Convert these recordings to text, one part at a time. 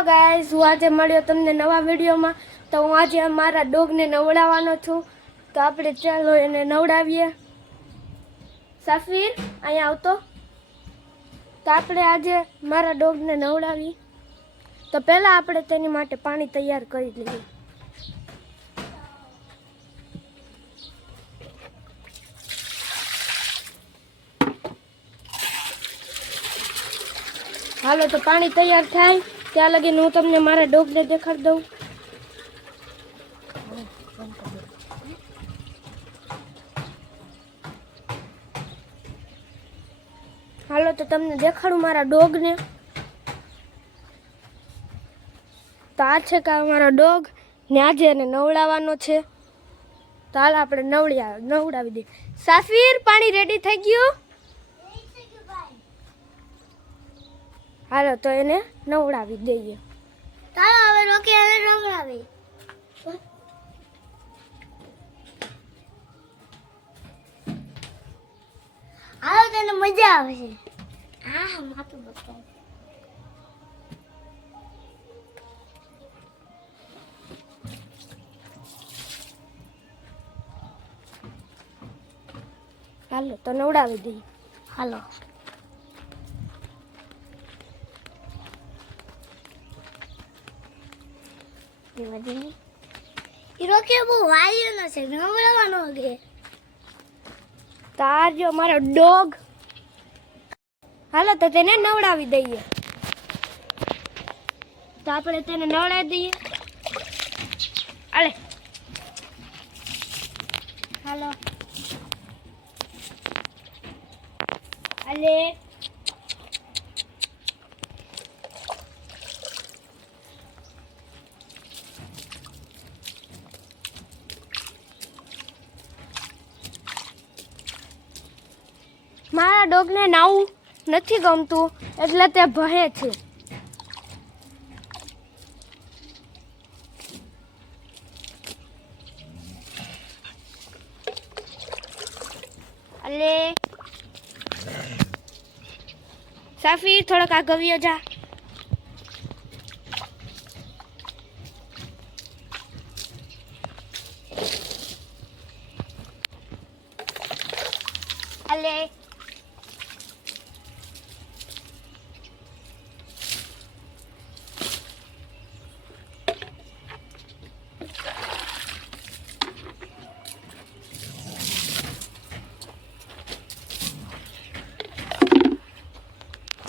Hello guys, હું આજે મળ્યો તમને નવા વિડીયોમાં. તો હું આજે મારા ડોગને નવડાવવાનો છું. તો આપણે ચાલો એને નવડાવીએ. સાફીર અહીંયા આવતો. તો આપણે આજે મારા ડોગને નવડાવી. તો પહેલાં આપણે તેની માટે પાણી તૈયાર કરી લઈએ. હાલો તો પાણી તૈયાર થાય ત્યાં લગીને હું તમને મારા ડોગને દેખાડી દઉં. હાલો તો તમને દેખાડું મારા ડોગને. તો આ છે કે અમારો ડોગ ને આજે એને નવડાવવાનો છે. તો હાલ આપણે નવડાવી દઈએ. સાફીર પાણી રેડી થઈ ગયું? હાલો તો એને નવડાવી દઈએ. ચાલો હવે રોકી એને નવડાવી. હાલો તને મજા આવશે. હા માથું બતાવ. હાલો તો નવડાવી દઈએ. હાલો રોકે બહુ વાયુ ન છે, નવડાવવાનો કે તો આ જો મારો ડોગ. હાલો તો તેને નવડાવી દઈએ. તો આપણે તેને નવડાવી દઈએ. અલે હાલો અલે મારા ડોગને નાવું નથી ગમતું એટલે તે ભહે છે. અલે સાફી થોડોક આગળ વ્યો જા. અલે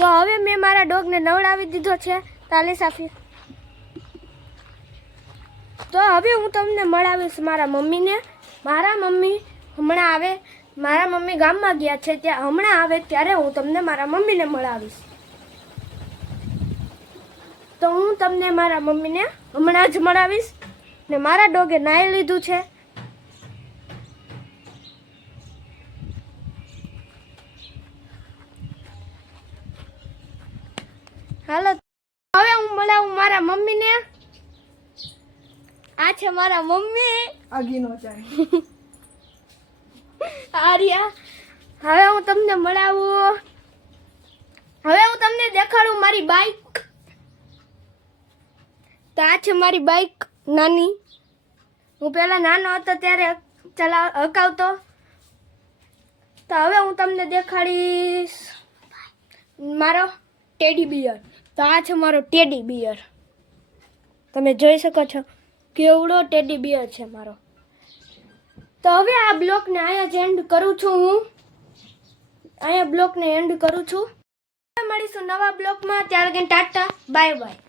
તો હવે મેં મારા ડોગને નવડાવી દીધો છે. તાલે સાફી. તો હવે હું તમને મળાવીશ મારા મમ્મીને. મારા મમ્મી હમણાં આવે. મારા મમ્મી ગામમાં ગયા છે, ત્યાં હમણાં આવે ત્યારે હું તમને મારા મમ્મીને મળાવીશ. તો હું તમને મારા મમ્મીને હમણાં જ મળાવીશ. ને મારા ડોગે નાહી લીધું છે. હાલો હવે હું મળાવું મારા મમ્મીને. આ છે મારા મમ્મી. આગીનો ચાય આર્યા. હવે હું તમને મળાવું. હવે હું તમને દેખાડું મારી બાઈક. તો આ છે મારી બાઈક નાની. હું પહેલા નાનો હતો ત્યારે હકાવતો. તો હવે હું તમને દેખાડીશ મારો ટેડી બિયર. તો આ છે મારો ટેડી બિયર. તમે જોઈ શકો છો કેવડો ટેડી બિયર છે મારો. તો હવે આ બ્લોગને અહીંયા જ એન્ડ કરું છું હું. અહીંયા બ્લોગને એન્ડ કરું છું. મળીશું નવા બ્લોગમાં. ત્યારે ટાટા બાય બાય.